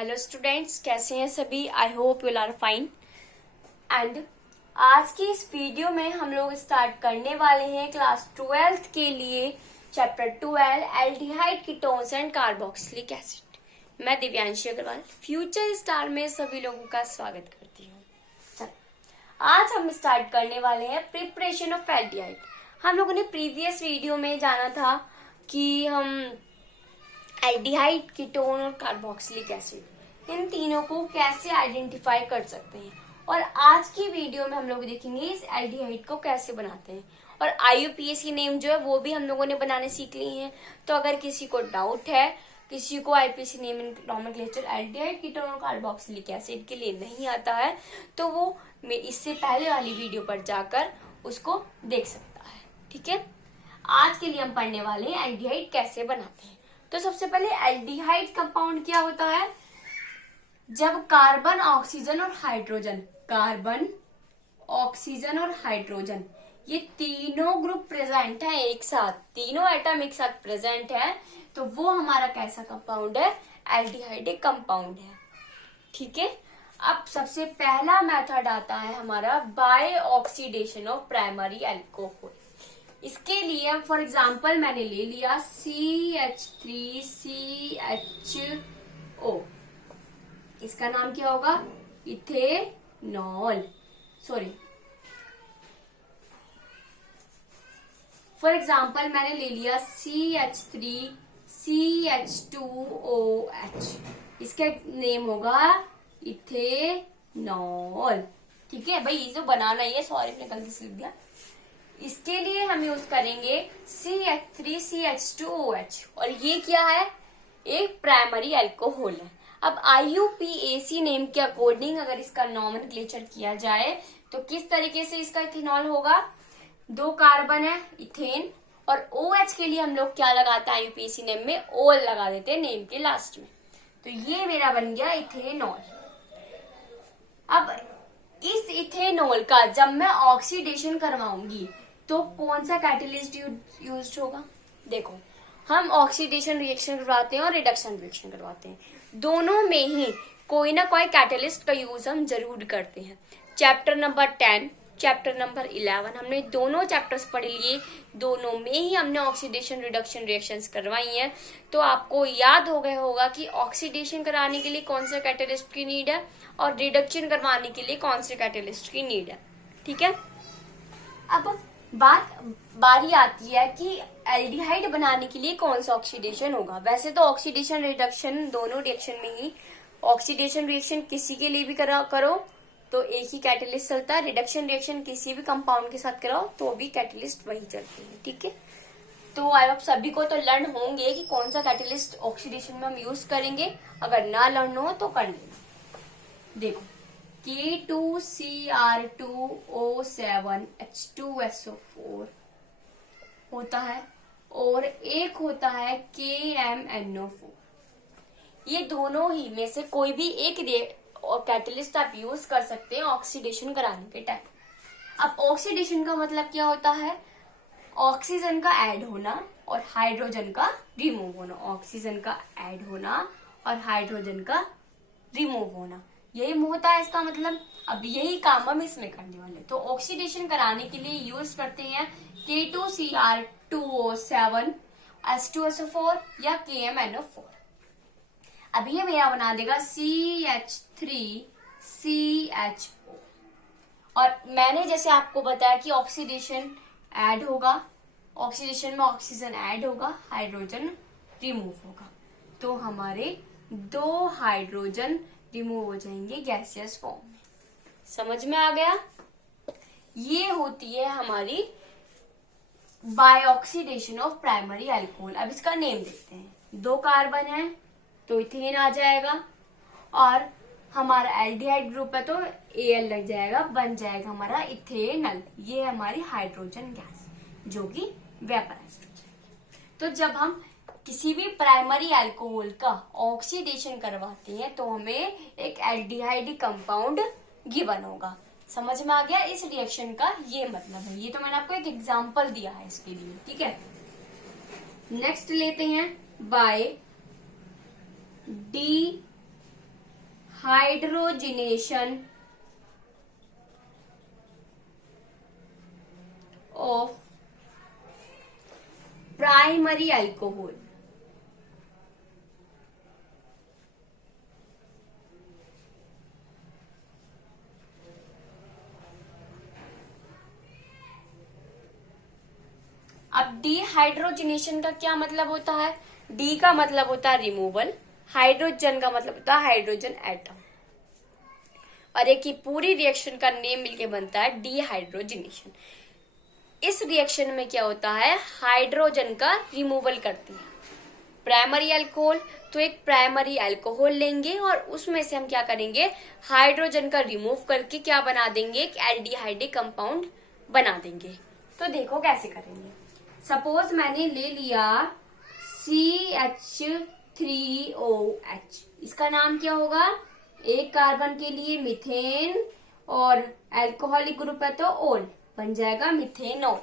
Hello students, कैसे हैं सभी। I hope you are fine. And आज की इस वीडियो में हम लोग स्टार्ट करने वाले हैं क्लास 12th के लिए chapter 12 aldehyde ketones and carboxylic acid. मैं दिव्यांशी अग्रवाल फ्यूचर स्टार में सभी लोगों का स्वागत करती हूँ। चलो, आज हम स्टार्ट करने वाले हैं प्रिपरेशन ऑफ एल्डिहाइड। हम लोगों ने प्रीवियस वीडियो में जाना था कि हम एल्डिहाइड, कीटोन और कार्बोक्सिलिक एसिड इन तीनों को कैसे आइडेंटिफाई कर सकते हैं, और आज की वीडियो में हम लोग देखेंगे इस एल्डिहाइड को कैसे बनाते हैं। और आईयूपीएसी नेम जो है वो भी हम लोगों ने बनाने सीख ली हैं। तो अगर किसी को डाउट है, किसी को IUPAC name in nomenclature aldehyde, ketone और कार्बोक्सिलिक एसिड के लिए नहीं आता है, तो वो इससे पहले वाली वीडियो पर जाकर उसको देख सकता है। ठीक है, आज के लिए हम पढ़ने वाले हैं एल्डिहाइड कैसे बनाते हैं। तो सबसे पहले एल्डिहाइड कंपाउंड क्या होता है? जब कार्बन, ऑक्सीजन और हाइड्रोजन, कार्बन, ऑक्सीजन और हाइड्रोजन ये तीनों ग्रुप प्रेजेंट है एक साथ, तीनों एटम एक साथ प्रेजेंट है, तो वो हमारा कैसा कंपाउंड है? एल्डिहाइडिक कंपाउंड है। ठीक है, अब सबसे पहला मेथड आता है हमारा by oxidation of primary alcohol. इसके लिए फॉर एग्जाम्पल मैंने ले लिया CH3CHO, इसका नाम क्या होगा? इथेनॉल। सॉरी, फॉर एग्जाम्पल मैंने ले लिया CH3CH2OH, इसका नेम होगा इथेनॉल। ठीक है भाई, ये तो बनाना ही है, सॉरी मैंने गलती से लिख दिया। इसके लिए हम यूज करेंगे CH3CH2OH, और ये क्या है? एक प्राइमरी अल्कोहल है। अब आईयूपीएसी नेम के अकॉर्डिंग अगर इसका नॉमेनक्लेचर किया जाए तो किस तरीके से इसका इथेनॉल होगा? 2 कार्बन है, इथेन, और OH के लिए हम लोग क्या लगाते हैं आईयूपीएसी नेम में? ओल लगा देते हैं नेम के लास्ट में। तो ये मेरा बन गया इथेनॉल। अब इस इथेनॉल का जब मैं ऑक्सीडेशन करवाऊंगी तो कौन सा कैटलिस्ट यूज होगा? देखो, हम ऑक्सीडेशन रिएक्शन करवाते हैं और रिडक्शन रिएक्शन करवाते हैं, दोनों में ही कोई ना कोई कैटलिस्ट का यूज हम जरूर करते हैं। चैप्टर नंबर 10, चैप्टर नंबर 11 हमने दोनों चैप्टर्स पढ़ लिए, दोनों में ही हमने ऑक्सीडेशन रिडक्शन रिएक्शंस करवाई हैं। तो आपको याद हो गया होगा कि ऑक्सीडेशन कराने के लिए कौन सा कैटलिस्ट की नीड है और रिडक्शन करवाने के लिए कौन से कैटलिस्ट की नीड है। ठीक है, अब बारी आती है कि एल्डिहाइड बनाने के लिए कौन सा ऑक्सीडेशन होगा। वैसे तो ऑक्सीडेशन रिडक्शन दोनों रिएक्शन में ही, ऑक्सीडेशन रिएक्शन किसी के लिए भी करो तो एक ही कैटलिस्ट चलता है, रिडक्शन रिएक्शन किसी भी कंपाउंड के साथ कराओ तो भी कैटलिस्ट वही चलती है। ठीक है, तो आई होप सभी को तो लर्न होंगे कि कौन सा कैटलिस्ट ऑक्सीडेशन में हम यूज करेंगे। अगर ना लर्न हो तो कर लेना। देखो, K2Cr2O7H2SO4 होता है, और एक होता है KMNO4। ये दोनों ही में से कोई भी एक कैटलिस्ट आप यूज कर सकते हैं ऑक्सीडेशन कराने के टाइम। अब ऑक्सीडेशन का मतलब क्या होता है? ऑक्सीजन का ऐड होना और हाइड्रोजन का रिमूव होना, ऑक्सीजन का ऐड होना और हाइड्रोजन का रिमूव होना, यही होता है इसका मतलब। अब यही काम हम इसमें करने वाले। तो ऑक्सीडेशन कराने के लिए यूज करते हैं K2Cr2O7H2SO4 या KMNO4। अब ये मेरा बना देगा CH3CHO, और मैंने जैसे आपको बताया कि ऑक्सीडेशन ऐड होगा, ऑक्सीडेशन में ऑक्सीजन ऐड होगा, हाइड्रोजन रिमूव होगा, तो हमारे 2 हाइड्रोजन रिमूव हो जाएंगे गैसियस फॉर्म में। समझ में आ गया? ये होती है हमारी by oxidation of primary alcohol. अब इसका नेम देखते हैं। 2 कार्बन है तो इथेन आ जाएगा, और हमारा एल्डिहाइड ग्रुप है तो Al लग जाएगा, बन जाएगा हमारा इथेनल। ये हमारी हाइड्रोजन गैस जो कि वेपराइज्ड हो जाएगी। तो जब हम किसी भी प्राइमरी अल्कोहल का ऑक्सीडेशन करवाते हैं तो हमें एक एल्डिहाइड कंपाउंड गिवन होगा। समझ में आ गया? इस रिएक्शन का ये मतलब है। ये तो मैंने आपको एक एग्जांपल दिया है इसके लिए। ठीक है, नेक्स्ट लेते हैं by hydrogenation of primary alcohol. अब डिहाइड्रोजिनेशन का क्या मतलब होता है? डी का मतलब होता है रिमूवल, हाइड्रोजन का मतलब होता है हाइड्रोजन एटम, और एक ही पूरी रिएक्शन का नेम मिलके बनता है डिहाइड्रोजिनेशन। इस रिएक्शन में क्या होता है? हाइड्रोजन का रिमूवल करती है प्राइमरी अल्कोहल। तो एक प्राइमरी अल्कोहल लेंगे और उसमें से हम क्या करेंगे? हाइड्रोजन का रिमूव करके क्या बना देंगे? एक एल्डिहाइड कंपाउंड बना देंगे। तो देखो कैसे करेंगे। सपोज मैंने ले लिया CH3OH, इसका नाम क्या होगा? एक कार्बन के लिए मिथेन और अल्कोहलिक ग्रुप है तो ओल, बन जाएगा मिथेनॉल।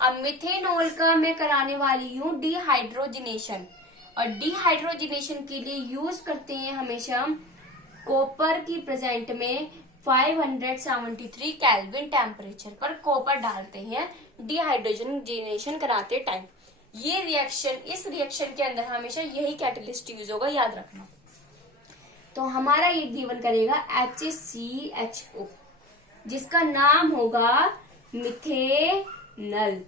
अब मिथेनॉल का मैं कराने वाली हूँ डिहाइड्रोजिनेशन, और डिहाइड्रोजिनेशन के लिए यूज करते हैं हमेशा हम कॉपर की प्रेजेंट में 573 केल्विन टेम्परेचर पर कॉपर डालते हैं डिहाइड्रोजनेशन कराते टाइम। ये रिएक्शन, इस रिएक्शन के अंदर हमेशा यही कैटलिस्ट यूज होगा, याद रखना। तो हमारा ये गिवन करेगा HCHO, जिसका नाम होगा मिथेनल,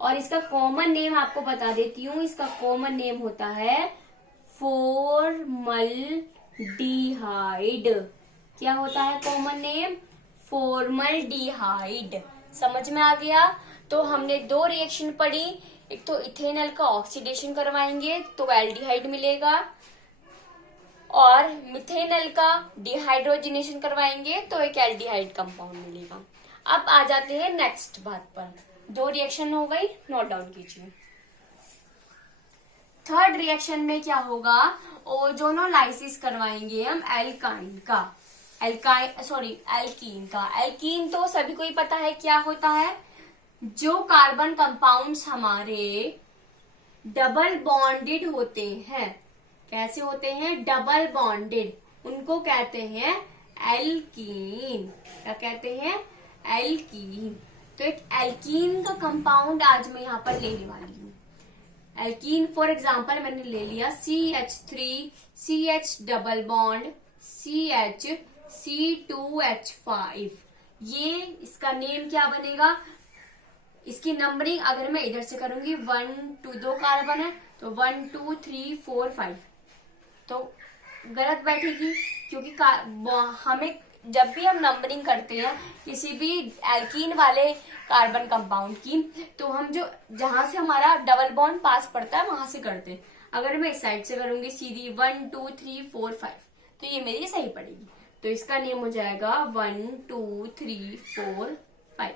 और इसका कॉमन नेम आपको बता देती हूँ। इसका कॉमन नेम होता है फॉर्मल्डिहाइड। क्या होता है कॉमन नेम? फॉर्मल्डिहाइड। समझ में आ गया? तो हमने दो रिएक्शन पढ़ी, एक तो इथेनॉल का ऑक्सीडेशन करवाएंगे तो एल्डिहाइड मिलेगा, और मिथेनॉल का डिहाइड्रोजिनेशन करवाएंगे तो एक एल्डिहाइड कंपाउंड मिलेगा। अब आ जाते हैं नेक्स्ट बात पर। दो रिएक्शन हो गई, नोट डाउन कीजिए। थर्ड रिएक्शन में क्या होगा? ओजोनोलाइसिस करवाएंगे हम एल्काइन का, एल्कीन का। एल्कीन तो सभी को ही पता है क्या होता है। जो कार्बन कंपाउंड्स हमारे डबल बॉन्डेड होते हैं, कैसे होते हैं? डबल बॉन्डेड, उनको कहते हैं एल्कीन। क्या कहते हैं? एल्कीन। तो एक एल्कीन का कंपाउंड आज मैं यहाँ पर लेने वाली हूँ। एल्कीन फॉर एग्जांपल मैंने ले लिया CH3, CH double bond CH, C2H5। ये इसका नेम क्या बनेगा? इसकी नंबरिंग अगर मैं इधर से करूंगी 1 2 दो कार्बन है तो 1 2 3 4 5, तो गलत बैठेगी, क्योंकि हमें जब भी हम नंबरिंग करते हैं किसी भी एल्कीन वाले कार्बन कंपाउंड की, तो हम जो जहां से हमारा डबल बॉन्ड पास पड़ता है वहां से करते हैं। अगर मैं इस साइड से करूंगी सीधी 1 2 3 4 5, तो ये मेरी सही पड़ेगी। तो इसका नेम हो जाएगा 1 2 3 4 5।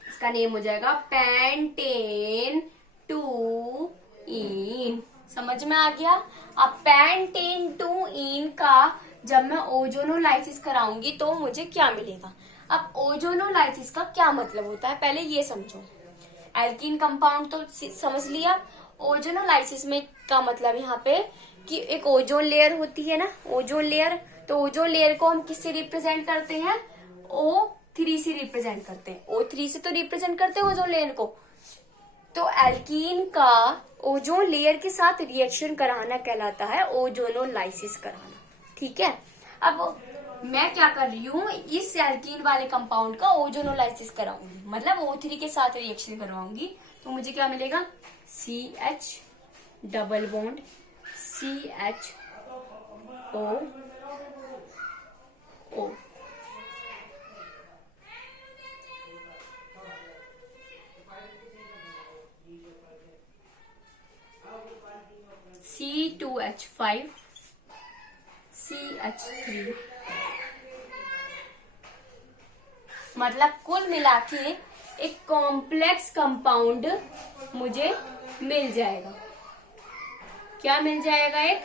इसका नेम हो जाएगा पेंटेन 2-इन। समझ में आ गया? अब पेंटेन 2-इन का जब मैं ओजोनोलाइसिस कराऊंगी तो मुझे क्या मिलेगा? अब ओजोनोलाइसिस का क्या मतलब होता है पहले ये समझो। एल्कीन कंपाउंड तो समझ लिया। ओजोनोलाइसिस में का मतलब यहाँ पे कि एक ओजोन लेयर होती है ना, ओजोन लेयर। तो ओजोन लेयर को हम किससे रिप्रेजेंट करते हैं? O3 से रिप्रेजेंट करते हैं। O3 से तो रिप्रेजेंट करते हैं ओजोन लेयर को। तो एल्कीन का ओजोन लेयर के साथ रिएक्शन कराना कहलाता है ओजोनोलाइसिस कराना। ठीक है, अब मैं क्या कर रही हूँ, इस एल्कीन वाले कंपाउंड का ओजोनोलाइसिस कराऊंगी, मतलब O3 के साथ रिएक्शन करवाऊंगी। तो मुझे क्या मिलेगा? CH double bond CHO O। C2H5 CH3, मतलब कुल मिला के एक कॉम्प्लेक्स कंपाउंड मुझे मिल जाएगा। क्या मिल जाएगा? एक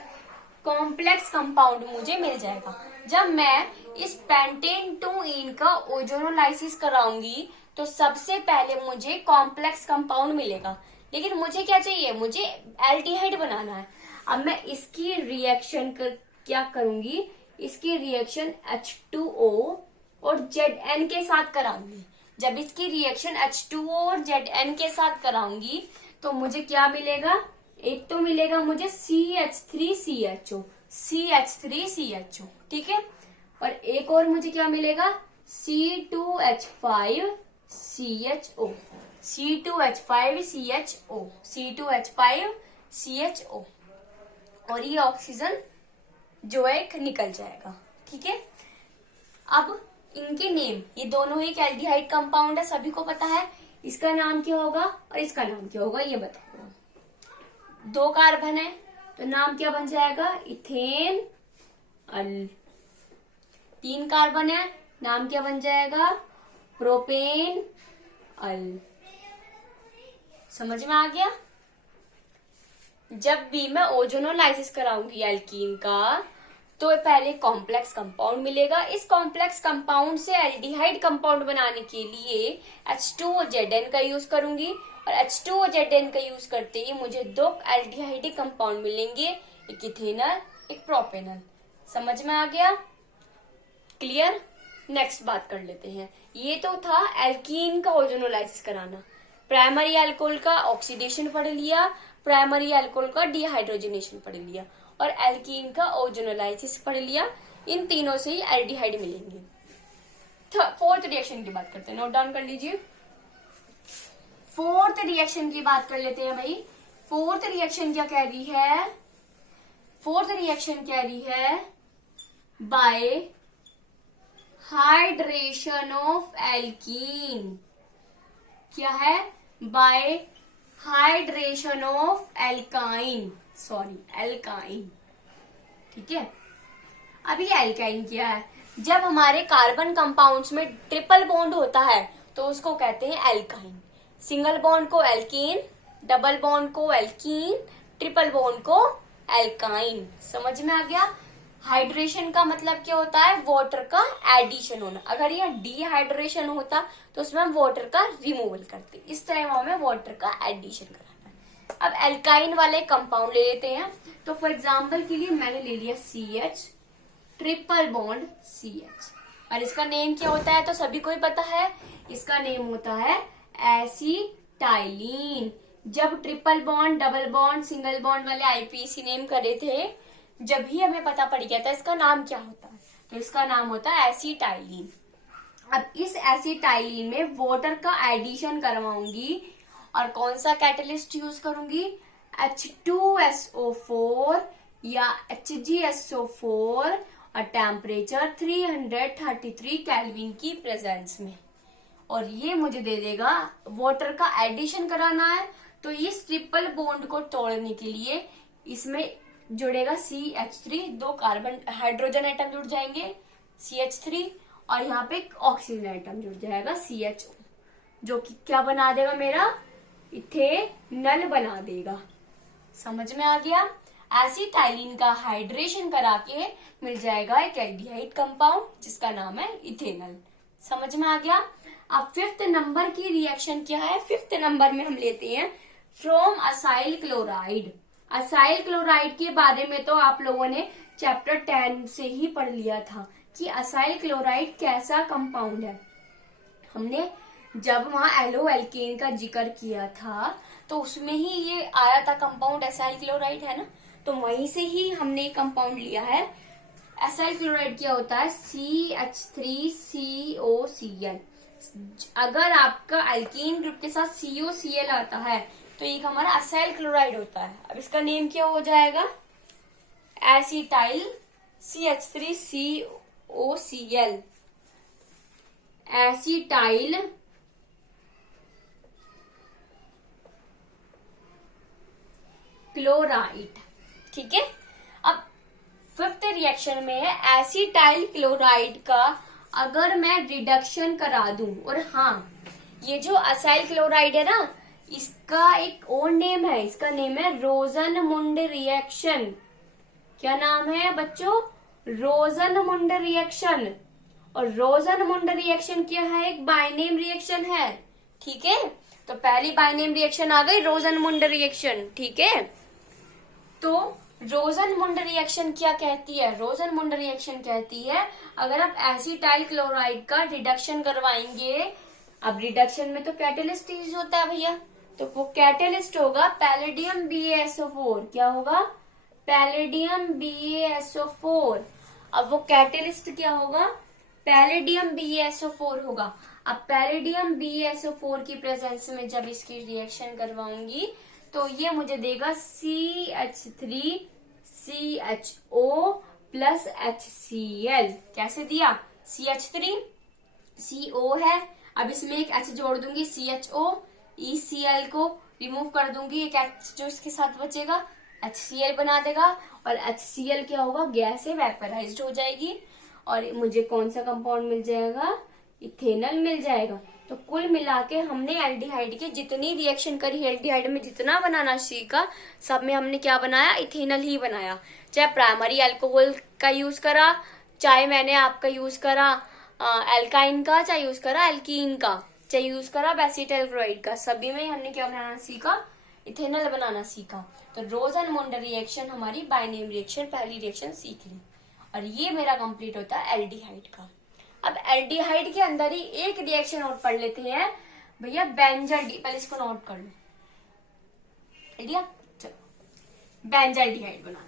कॉम्प्लेक्स कंपाउंड मुझे मिल जाएगा। जब मैं इस पेंटेन 2-इन का ओजोनोलाइसिस कराऊंगी तो सबसे पहले मुझे कॉम्प्लेक्स कंपाउंड मिलेगा, लेकिन मुझे क्या चाहिए? मुझे एल्डिहाइड बनाना है। अब मैं इसकी रिएक्शन क्या करूंगी? इसकी रिएक्शन H2O और Zn के साथ कराऊंगी। जब इसकी रिएक्शन H2O और Zn के साथ कराऊंगी तो मुझे क्या मिलेगा? एक तो मिलेगा मुझे CH3CHO, CH3CHO, ठीक है। और एक और मुझे क्या मिलेगा? C2H5CHO, C2H5CHO, C2H5CHO। और ये ऑक्सीजन जो है निकल जाएगा, ठीक है। अब इनके नेम, ये दोनों एक एल्डिहाइड कंपाउंड है, सभी को पता है। इसका नाम क्या होगा और इसका नाम क्या होगा ये बताओ। 2 कार्बन है तो नाम क्या बन जाएगा? इथेन अल। 3 कार्बन है, नाम क्या बन जाएगा? प्रोपेन अल। समझ में आ गया? जब भी मैं ओजोनोलाइसिस कराऊंगी एल्कीन का तो पहले कॉम्प्लेक्स कंपाउंड मिलेगा। इस कॉम्प्लेक्स कंपाउंड से एल्डिहाइड कंपाउंड बनाने के लिए H2OZn का यूज करूंगी और H2OZn का यूज करते ही मुझे 2 एल्डिहाइड कंपाउंड मिलेंगे, एक इथेनल एक प्रोपेनल। समझ में आ गया? क्लियर? नेक्स्ट बात कर लेते हैं। ये तो था एल्कीन का ओजोनोलाइसिस कराना। प्राइमरी अल्कोहल का ऑक्सीडेशन पढ़ लिया, प्राइमरी अल्कोहल का डिहाइड्रोजनेशन पढ़ लिया और एल्कीन का ओजोनोलाइसिस पढ़ लिया। इन तीनों से ही एल्डिहाइड मिलेंगे। 4th रिएक्शन की बात करते हैं, नोट डाउन कर लीजिए। 4th रिएक्शन की बात कर लेते हैं भाई। 4th रिएक्शन क्या कह रही है? 4th रिएक्शन कह रही है बाय हाइड्रेशन ऑफ एल्कीन। क्या है? Bye hydration of alkyne, alkyne, ठीक है। अभी एल्काइन क्या है? जब हमारे कार्बन कंपाउंड्स में ट्रिपल बॉन्ड होता है तो उसको कहते हैं एल्काइन। सिंगल बॉन्ड को एल्कीन, डबल बॉन्ड को एल्कीन, ट्रिपल बॉन्ड को एल्काइन। समझ में आ गया? हाइड्रेशन का मतलब क्या होता है? वाटर का एडिशन होना। अगर यह डिहाइड्रेशन होता तो उसमें हम वाटर का रिमूवल करते, इस टाइम हमें वाटर का एडिशन कराना है। अब एल्काइन वाले कंपाउंड ले लेते हैं। तो फॉर एग्जांपल के लिए मैंने ले लिया CH, ट्रिपल बॉन्ड CH, और इसका नेम क्या होता है? तो सभी को ही पता है, इसका नेम होता है एसिटाइलिन। जब triple bond, double bond, single bond वाले IPAC नेम करे थे, जब ही हमें पता पड़ गया था इसका नाम क्या होता है, तो इसका नाम होता है एसिटाइलिन। अब इस एसिटाइलिन में वाटर का एडिशन करवाऊंगी और कौन सा कैटलिस्ट यूज करूंगी? H2SO4 या HgSO4 और टेम्परेचर 333 केल्विन की प्रेजेंस में। और ये मुझे दे देगा, वाटर का एडिशन कराना है तो इस ट्रिपल बॉन्ड को तोड़ने के लिए इसमें जुड़ेगा CH3, 2 कार्बन हाइड्रोजन आइटम जुड़ जाएंगे CH3 और यहाँ पे ऑक्सीजन आइटम जुड़ जाएगा CHO, जो कि क्या बना देगा? मेरा इथेनल बना देगा। समझ में आ गया? एसिटाइलिन का हाइड्रेशन करा के मिल जाएगा एक एल्डिहाइड कंपाउंड जिसका नाम है इथेनल। समझ में आ गया? अब 5th नंबर की रिएक्शन क्या है? 5th नंबर में हम लेते हैं from acyl chloride. Acyl chloride के बारे में तो आप लोगों ने चैप्टर 10 से ही पढ़ लिया था कि असाइल क्लोराइड कैसा कंपाउंड है। हमने जब वहां एलो एल्केन का जिक्र किया था तो उसमें ही ये आया था कंपाउंड असाइल क्लोराइड, है ना। तो वहीं से ही हमने कंपाउंड लिया है। असाइल क्लोराइड क्या होता है? CH3COCl। अगर आपका एल्कीन ग्रुप के साथ COCl आता है तो एक हमारा असाइल क्लोराइड होता है। अब इसका नेम क्या हो जाएगा? एसिटाइल CH3COCl, एसिटाइल क्लोराइड, ठीक है। अब 5th रिएक्शन में है एसिटाइल क्लोराइड का अगर मैं रिडक्शन करा दूं, और हाँ ये जो असाइल क्लोराइड है ना, इसका एक और नेम है, इसका नेम है रोजनमुंड रिएक्शन। क्या नाम है बच्चों? रोजनमुंड रिएक्शन। और रोजनमुंड रिएक्शन क्या है? एक बाइनेम रिएक्शन है, ठीक है। तो पहली बाइनेम रिएक्शन आ गई रोजनमुंड रिएक्शन, ठीक है। तो रोजनमुंड रिएक्शन क्या कहती है? रोजनमुंड रिएक्शन कहती है अगर आप एसिटाइल क्लोराइड का रिडक्शन करवाएंगे, अब रिडक्शन में तो कैटेलिस्ट यूज होता है भैया, तो वो कैटेलिस्ट होगा पैलेडियम BaSO4। क्या होगा? Palladium BaSO4। अब वो कैटेलिस्ट क्या होगा? पैलेडियम BaSO4 होगा। अब पैलेडियम BaSO4 की प्रेजेंस में जब इसकी रिएक्शन करवाऊंगी तो ये मुझे देगा CH3CHO प्लस HCl। कैसे दिया? CH3 CO है, अब इसमें एक H जोड़ दूंगी CHO, ECl को रिमूव कर दूंगी, एक H जो इसके साथ बचेगा HCl बना देगा, और HCl क्या होगा? गैस है, वेपराइज्ड हो जाएगी, और मुझे कौन सा कंपाउंड मिल जाएगा? इथेनॉल मिल जाएगा। तो कुल मिला के हमने एल्डिहाइड की जितनी रिएक्शन करी, एल्डिहाइड में जितना बनाना सीखा, सब में हमने क्या बनाया? इथेनॉल ही बनाया। चाहे प्राइमरी अल्कोहल का यूज करा, चाहे मैंने आपका यूज करा एल्काइन का, चाहे यूज करा एल्कीन का, चाहे यूज करा एसिटाइल क्लोराइड का, सभी में हमने क्या बनाना सीखा? इथेनॉल बनाना सीखा। तो रोजनमुंड रिएक्शन हमारी बाइनेम रिएक्शन, पहली रिएक्शन सीख ली, और ये मेरा कंप्लीट होता है एल्डिहाइड का। अब एल्डिहाइड के अंदर ही एक रिएक्शन और पढ़ लेते हैं भैया, बेंजल डी, पहले इसको नोट कर लो। आइडिया? चलो बेंजल्डिहाइड बनाना।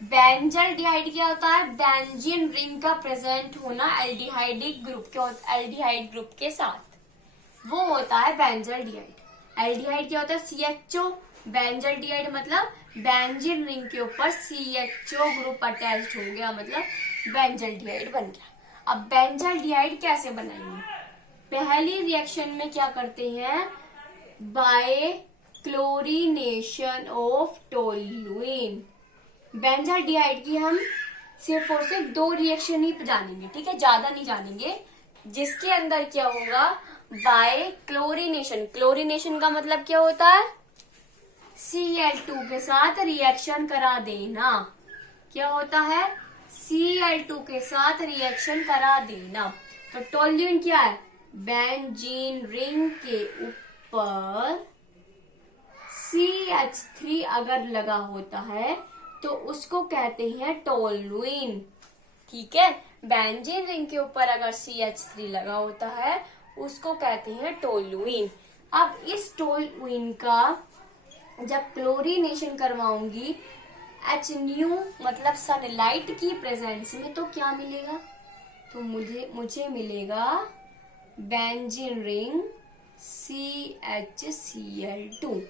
बेंजल्डिहाइड क्या होता है? बेंजीन रिंग का प्रेजेंट होना एल्डिहाइडिक ग्रुप के, एल्डिहाइड ग्रुप के साथ, वो होता है बेंजल्डिहाइड। एल्डिहाइड क्या होता है? CHO। बेंजल्डिहाइड मतलब बेंजीन रिंग के ऊपर CHO ग्रुप अटैच्ड हो गया, मतलब बेंजल्डिहाइड बन गया। अब बेंजल्डिहाइड कैसे बनाएंगे? पहली रिएक्शन में क्या करते हैं? By chlorination of toluene. Benzaldehyde की हम सिर्फ और सिर्फ 2 रिएक्शन ही जानेंगे, ठीक है, ज्यादा नहीं जानेंगे, जिसके अंदर क्या होगा? Bye chlorination. क्लोरीनेशन का मतलब क्या होता है? Cl2 के साथ रिएक्शन करा देना। क्या होता है? Cl2 के साथ रिएक्शन करा देना। तो टोल्यूइन क्या है? बेंजीन रिंग के ऊपर CH3 अगर लगा होता है तो उसको कहते हैं टोल्यूइन, ठीक है। बेंजीन रिंग के ऊपर अगर CH3 लगा होता है उसको कहते हैं टोल्यूइन। अब इस टोल्यूइन का जब क्लोरीनेशन करवाऊंगी HNu मतलब सनलाइट की प्रेजेंस में, तो क्या मिलेगा? तो मुझे मिलेगा बेंजीन रिंग CHCl2।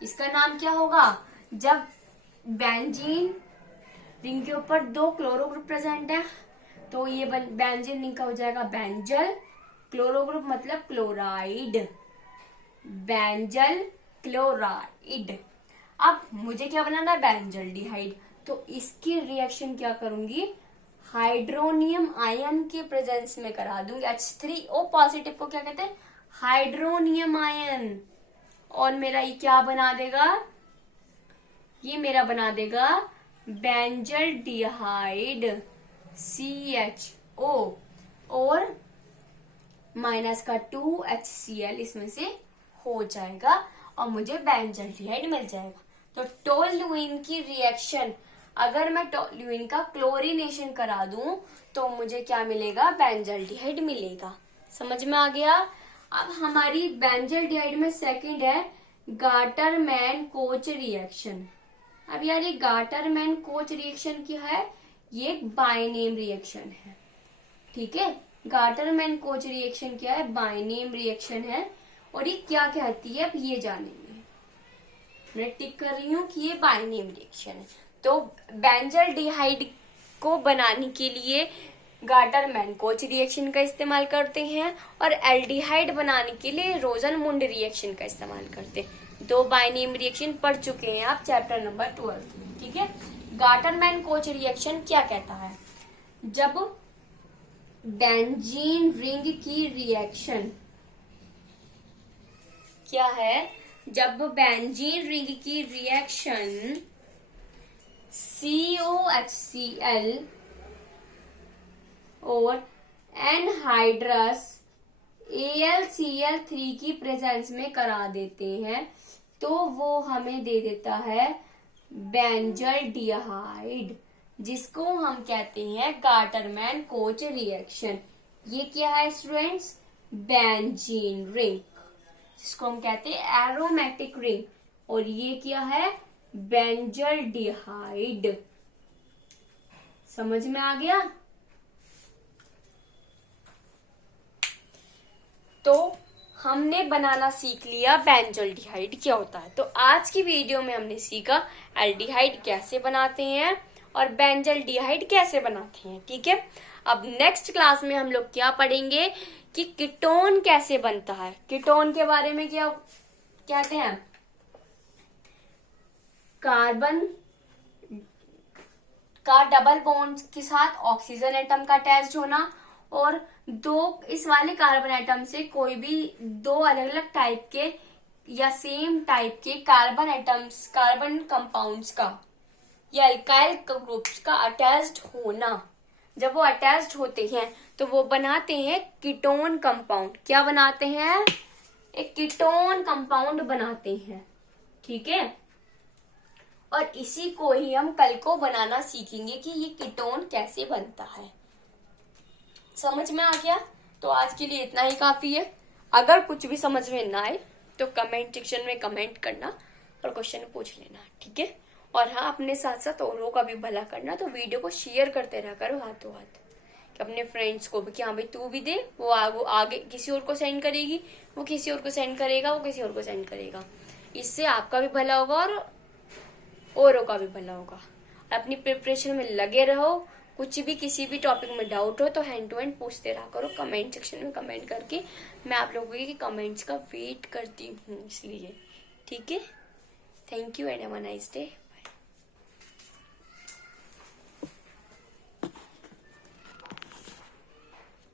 इसका नाम क्या होगा? जब बेंजीन रिंग के ऊपर 2 क्लोरो ग्रुप प्रेजेंट है तो ये बेंजीन रिंग का हो जाएगा बेंजल, क्लोरो ग्रुप मतलब क्लोराइड, बेंजल क्लोराइड। अब मुझे क्या बनाना है? बेंजल्डिहाइड। तो इसकी रिएक्शन क्या करूंगी? हाइड्रोनियम आयन के प्रेजेंस में करा दूंगी। H3O पॉजिटिव को क्या कहते हैं? Hydronium ion. और मेरा ये क्या बना देगा? ये मेरा बना देगा बेंजल्डिहाइड CHO और माइनस का 2HCl इसमें से हो जाएगा और मुझे बेंजल्डिहाइड मिल जाएगा। तो टोल्यूइन की रिएक्शन अगर मैं टोल्यूइन का क्लोरीनेशन करा दूं तो मुझे क्या मिलेगा? बेंजल्डिहाइड मिलेगा। समझ में आ गया? अब हमारी बेंजल्डिहाइड में सेकंड है गाटरमैन कोच रिएक्शन। अब यार ये गाटरमैन कोच रिएक्शन क्या है? ये एक बाइनेम रिएक्शन है, ठीक है। गाटरमैन कोच रिएक्शन क्या है? बाइनेम रिएक्शन है। और ये क्या कहती है अब ये जानेंगे। मैं टिक कर रही हूँ कि ये बाइनेम रिएक्शन है। तो बेंजल्डिहाइड को बनाने के लिए गाटरमैन कोच रिएक्शन का इस्तेमाल करते हैं और एल्डिहाइड बनाने के लिए रोजनमुंड रिएक्शन का इस्तेमाल करते हैं। 2 बाइनेम रिएक्शन पढ़ चुके हैं आप चैप्टर नंबर 12 में, ठीक है। गाटरमैन कोच रिएक्शन क्या कहता है? जब बेंजीन रिंग की रिएक्शन क्या है? जब बेंजीन रिंग की रिएक्शन COHCl और एनहाइड्रस AlCl3 की प्रेजेंस में करा देते हैं तो वो हमें दे देता है बेंजल्डिहाइड, जिसको हम कहते हैं गाटरमैन कोच रिएक्शन। ये क्या है स्टूडेंट्स? बेंजीन रिंग, जिसको हम कहते हैं एरोमेटिक रिंग। और ये क्या है? बेंजल्डिहाइड। समझ में आ गया? तो हमने बनाना सीख लिया बेंजल्डिहाइड क्या होता है। तो आज की वीडियो में हमने सीखा एल्डिहाइड कैसे बनाते हैं और बेंजल्डिहाइड कैसे बनाते हैं। ठीक है, अब नेक्स्ट क्लास में हम लोग क्या पढ़ेंगे कि कीटोन कैसे बनता है। कीटोन के बारे में क्या कहते हैं? कार्बन का डबल बॉन्ड के साथ ऑक्सीजन एटम का अटैच्ड होना और दो इस वाले कार्बन एटम से कोई भी दो अलग अलग टाइप के या सेम टाइप के कार्बन एटम्स, कार्बन कंपाउंड्स का या अल्काइल ग्रुप्स का अटैच्ड होना। जब वो अटैच्ड होते हैं तो वो बनाते हैं कीटोन कंपाउंड। क्या बनाते हैं? एक कीटोन कंपाउंड बनाते हैं। ठीक है, और इसी को ही हम कल को बनाना सीखेंगे कि ये कीटोन कैसे बनता है। समझ में आ गया? तो आज के लिए इतना ही काफी है। अगर कुछ भी समझ में ना आए तो कमेंट सेक्शन में कमेंट करना और क्वेश्चन पूछ लेना। ठीक है, और हाँ, अपने साथ साथ औरों का भी भला करना। तो वीडियो को शेयर करते रहा करो हाथों हाथ, कि अपने फ्रेंड्स को भी कि हाँ भाई तू भी दे, वो आगे किसी और को सेंड करेगी, वो किसी और को सेंड करेगा, वो किसी और को सेंड करेगा। इससे आपका भी भला होगा और औरों का भी भला होगा। अपनी प्रिपरेशन में लगे रहो। कुछ भी किसी भी टॉपिक में डाउट हो तो हैंड टू हैंड पूछते रहा करो कमेंट सेक्शन में कमेंट करके। मैं आप लोगों के कमेंट्स का वेट करती हूँ इसलिए। ठीक है, thank you and have a nice day.